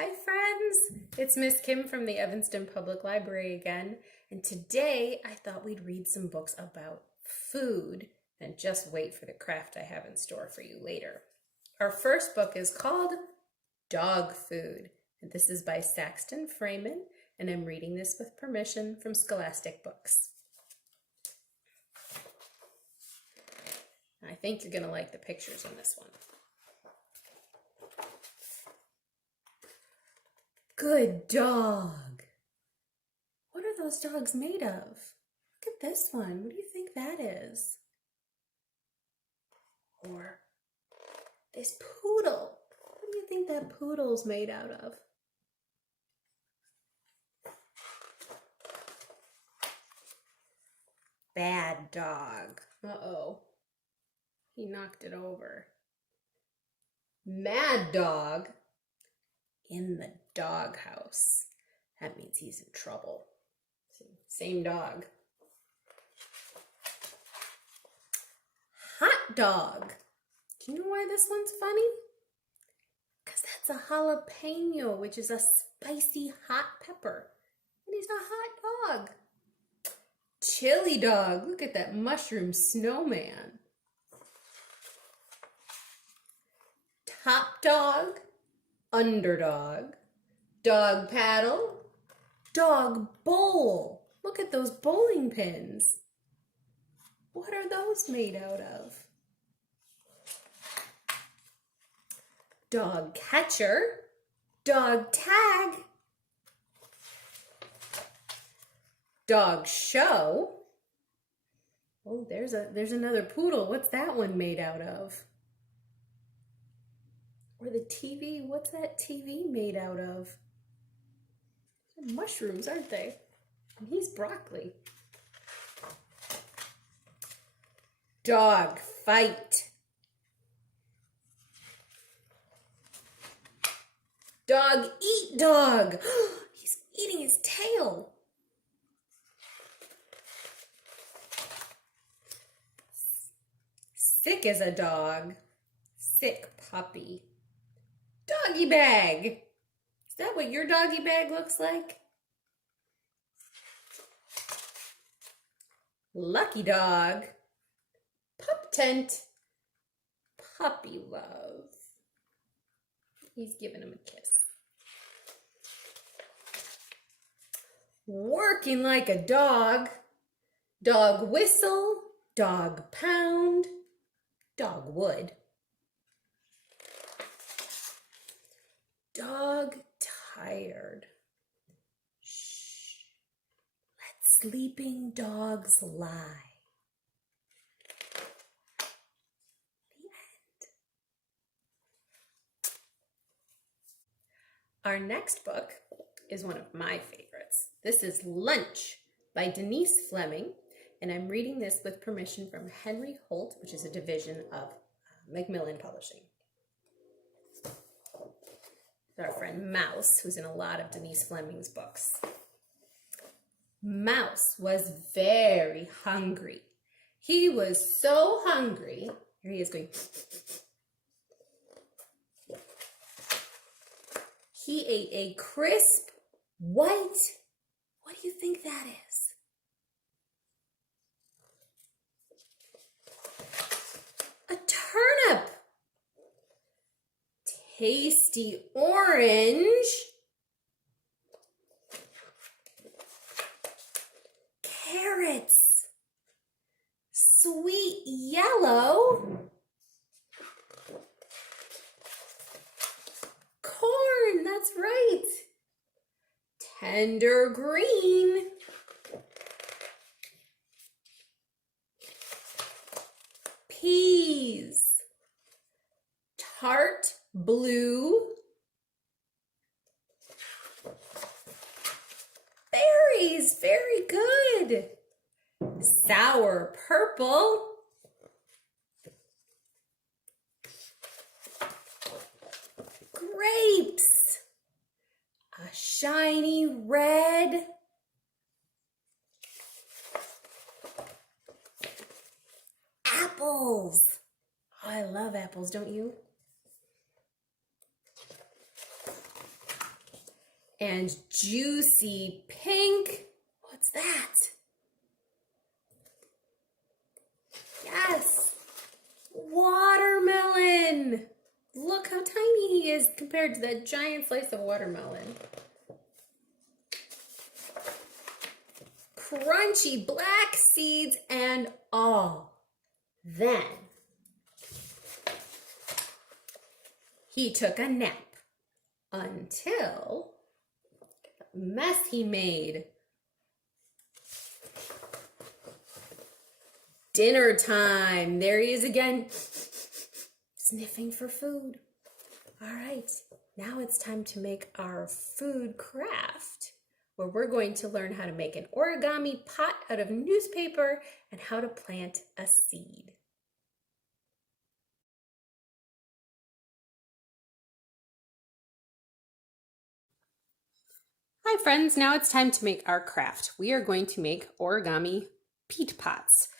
Hi friends, it's Miss Kim from the Evanston Public Library again, and today I thought we'd read some books about food and just wait for the craft I have in store for you later. Our first book is called Dog Food, and this is by Saxton Freeman, and I'm reading this with permission from Scholastic Books. I think you're going to like the pictures in this one. Good dog. What are those dogs made of? Look at this one. What do you think that is? Or this poodle. What do you think that poodle's made out of? Bad dog. Uh-oh. He knocked it over. Mad dog. In the doghouse. That means he's in trouble. Same dog. Hot dog. Do you know why this one's funny? Because that's a jalapeno, which is a spicy hot pepper. And he's a hot dog. Chili dog. Look at that mushroom snowman. Top dog. Underdog, dog paddle, dog bowl. Look at those bowling pins. What are those made out of? Dog catcher, dog tag, dog show. Oh, there's another poodle. What's that one made out of? Or the TV, what's that TV made out of? They're mushrooms, aren't they? And he's broccoli. Dog fight. Dog eat dog. He's eating his tail. Sick as a dog. Sick puppy. Doggy bag. Is that what your doggy bag looks like? Lucky dog. Pup tent. Puppy love. He's giving him a kiss. Working like a dog. Dog whistle. Dog pound. Dog wood. Dog tired. Shh. Let sleeping dogs lie. The end. Our next book is one of my favorites. This is Lunch by Denise Fleming, and I'm reading this with permission from Henry Holt, which is a division of Macmillan Publishing. Our friend Mouse, who's in a lot of Denise Fleming's books. Mouse was very hungry. He was so hungry. Here he is going. He ate a crisp, white, what do you think that is? A turnip. Tasty orange, carrots, sweet yellow, corn, that's right, tender green, peas, tart blue, berries, very good, sour purple, grapes, a shiny red, apples. Oh, I love apples, don't you? and juicy pink. What's that? Yes, watermelon. Look how tiny he is compared to that giant slice of watermelon. Crunchy black seeds and all. Then he took a nap until the mess he made. Dinner time. There he is again, sniffing for food. All right, now it's time to make our food craft, where we're going to learn how to make an origami pot out of newspaper and how to plant a seed. Hi friends, now it's time to make our craft. We are going to make origami peat pots.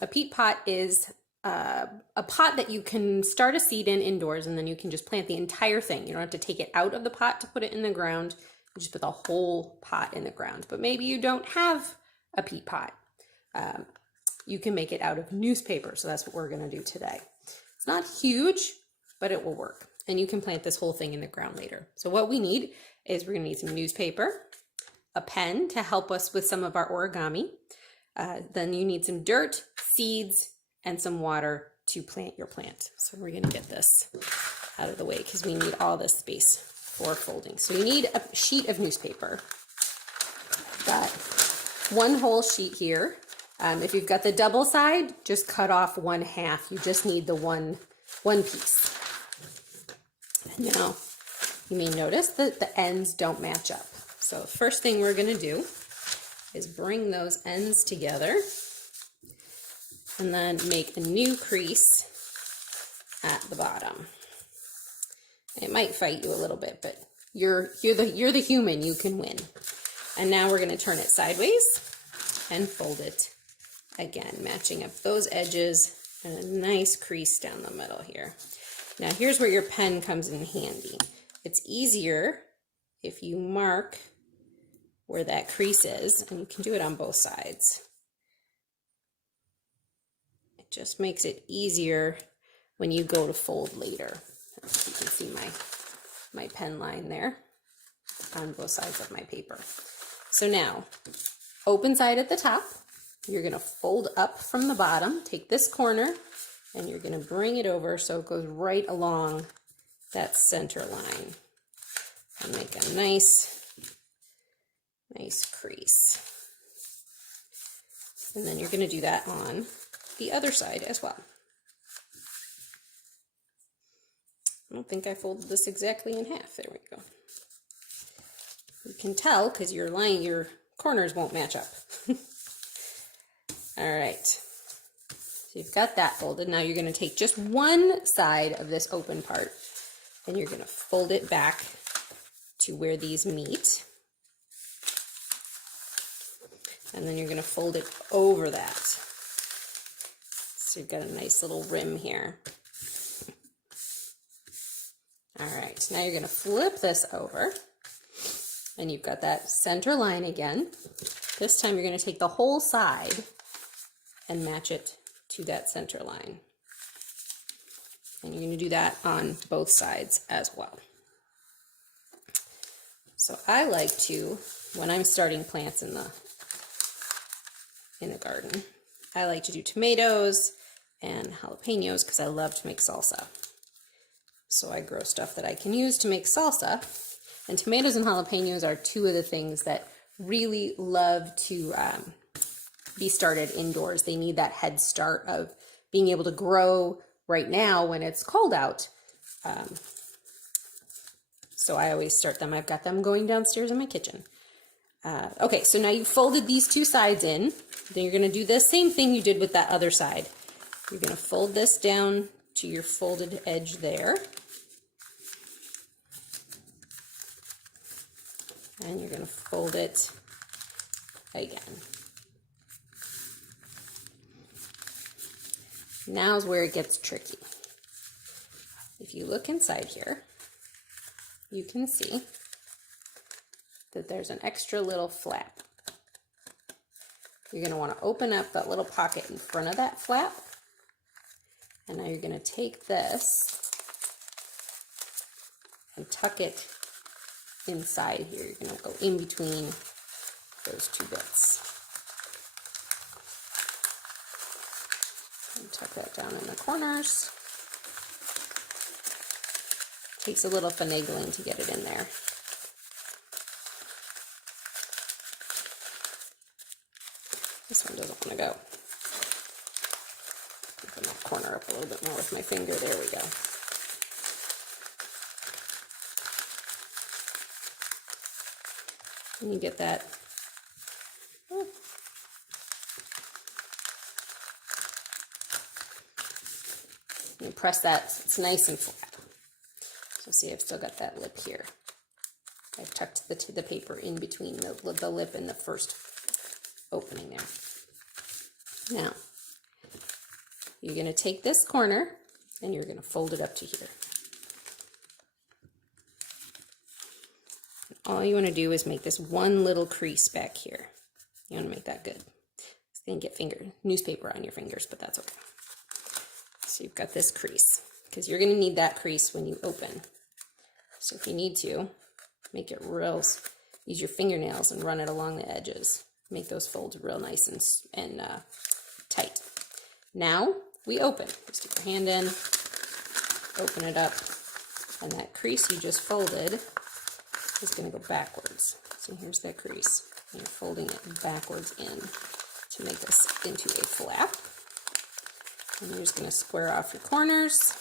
A peat pot is a pot that you can start a seed in indoors, and then you can just plant the entire thing. You don't have to take it out of the pot to put it in the ground. You just put the whole pot in the ground. But maybe you don't have a peat pot. You can make it out of newspaper, so that's what we're going to do today. It's not huge, but it will work. And you can plant this whole thing in the ground later. So what we need is we're going to need some newspaper, a pen to help us with some of our origami. Then you need some dirt, seeds, and some water to plant your plant. So we're going to get this out of the way because we need all this space for folding. So you need a sheet of newspaper. I've got one whole sheet here. If you've got the double side, just cut off 1/2. You just need the one piece. And now you may notice that the ends don't match up. So the first thing we're going to do is bring those ends together and then make a new crease at the bottom. It might fight you a little bit, but you're the human, you can win. And now we're going to turn it sideways and fold it again, matching up those edges and a nice crease down the middle here. Now here's where your pen comes in handy. It's easier if you mark where that crease is, and you can do it on both sides. It just makes it easier when you go to fold later. You can see my pen line there on both sides of my paper. So now, open side at the top, you're gonna fold up from the bottom, take this corner, and you're gonna bring it over so it goes right along that center line and make a nice crease. And then you're going to do that on the other side as well. I don't think I folded this exactly in half. There we go. You can tell because your corners won't match up. All right. So you've got that folded. Now you're going to take just one side of this open part and you're going to fold it back to where these meet. And then you're going to fold it over that. So you've got a nice little rim here. All right, now you're going to flip this over and you've got that center line again. This time you're going to take the whole side and match it to that center line. And you're going to do that on both sides as well. So I like to, when I'm starting plants in the garden, I like to do tomatoes and jalapenos because I love to make salsa. So I grow stuff that I can use to make salsa. And tomatoes and jalapenos are two of the things that really love to be started indoors. They need that head start of being able to grow right now when it's cold out. So I always start them. I've got them going downstairs in my kitchen. Okay, so now you've folded these two sides in. Then you're going to do the same thing you did with that other side. You're going to fold this down to your folded edge there. And you're going to fold it again. Now's where it gets tricky. If you look inside here, you can see that there's an extra little flap. You're going to want to open up that little pocket in front of that flap. And now you're going to take this and tuck it inside here. You're going to go in between those two bits. And tuck that down in the corners. Takes a little finagling to get it in there. This one doesn't want to go. Open that corner up a little bit more with my finger. There we go. And you get that. You press that so it's nice and flat. So see, I've still got that lip here. I've tucked the paper in between the lip and the first opening there. Now, you're going to take this corner and you're going to fold it up to here. All you want to do is make this one little crease back here. You want to make that good. It's going to get newspaper on your fingers, but that's okay. So you've got this crease, because you're going to need that crease when you open. So if you need to, make it real, use your fingernails and run it along the edges. Make those folds real nice and tight. Now we open. Just stick your hand in, open it up, and that crease you just folded is going to go backwards. So here's that crease. And you're folding it backwards in to make this into a flap. And you're just going to square off your corners.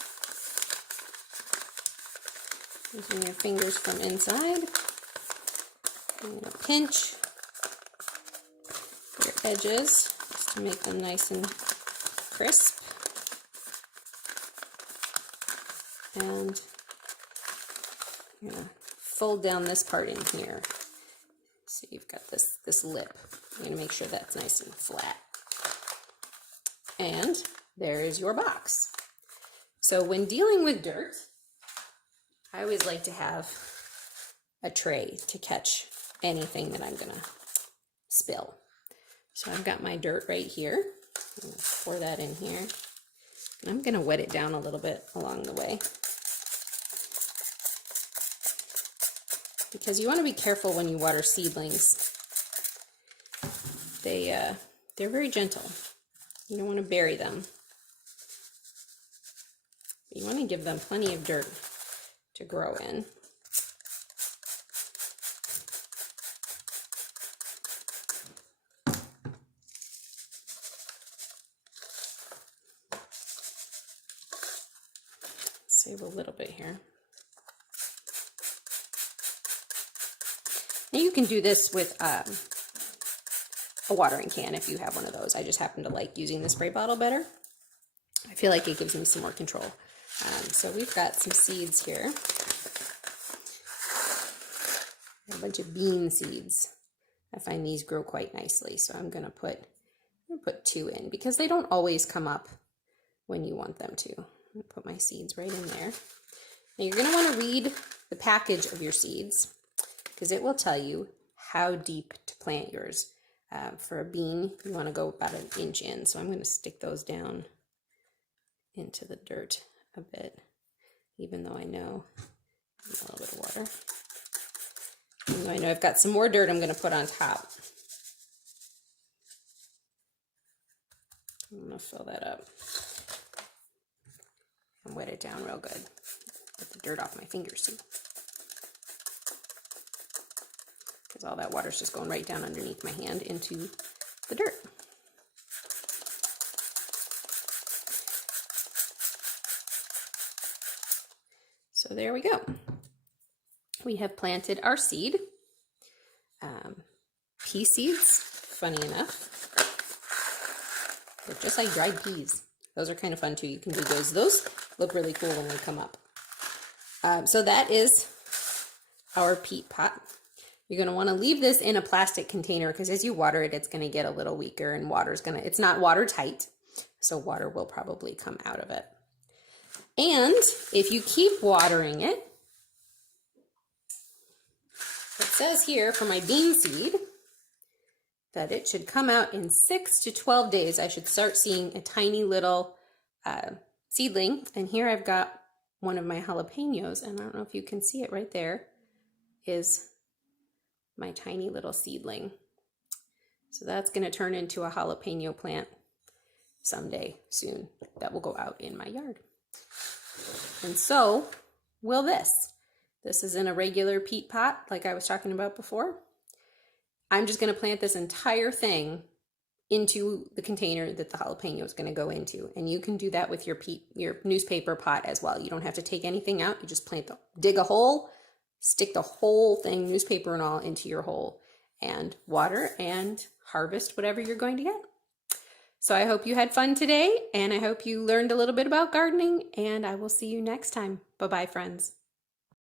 Using your fingers from inside. You're going to pinch your edges just to make them nice and crisp. And you're going to fold down this part in here. So you've got this lip. You're going to make sure that's nice and flat. And there is your box. So when dealing with dirt, I always like to have a tray to catch anything that I'm going to spill. So I've got my dirt right here. I'm going to pour that in here. And I'm going to wet it down a little bit along the way. Because you want to be careful when you water seedlings. They're very gentle. You don't want to bury them. You want to give them plenty of dirt to grow in. Save a little bit here. Now you can do this with a watering can if you have one of those. I just happen to like using the spray bottle better. I feel like it gives me some more control. So we've got some seeds here. A bunch of bean seeds. I find these grow quite nicely, so I'm going to put 2 in because they don't always come up when you want them to. I'm going to put my seeds right in there. Now you're going to want to read the package of your seeds because it will tell you how deep to plant yours. For a bean, you want to go about 1 inch in, so I'm going to stick those down into the dirt a bit, even though I know a little bit of water. Even though I know I've got some more dirt I'm going to put on top. I'm going to fill that up and wet it down real good. Get the dirt off my fingers too. Because all that water's just going right down underneath my hand into the dirt. So there we go. We have planted our seed. Pea seeds, funny enough, they're just like dried peas. Those are kind of fun too. You can do those. Those look really cool when they come up. So that is our peat pot. You're going to want to leave this in a plastic container because as you water it, it's going to get a little weaker and it's not watertight. So water will probably come out of it. And if you keep watering it, It says here for my bean seed that it should come out in 6 to 12 days. I should start seeing a tiny little seedling. And here I've got one of my jalapenos, and I don't know if you can see it right there, is my tiny little seedling. So that's going to turn into a jalapeno plant someday soon that will go out in my yard. And so will this. This is in a regular peat pot like I was talking about before. I'm just going to plant this entire thing into the container that the jalapeno is going to go into. And you can do that with your newspaper pot as well. You don't have to take anything out. You just dig a hole, stick the whole thing, newspaper and all, into your hole, and water and harvest whatever you're going to get. So I hope you had fun today, and I hope you learned a little bit about gardening, and I will see you next time. Bye-bye, friends.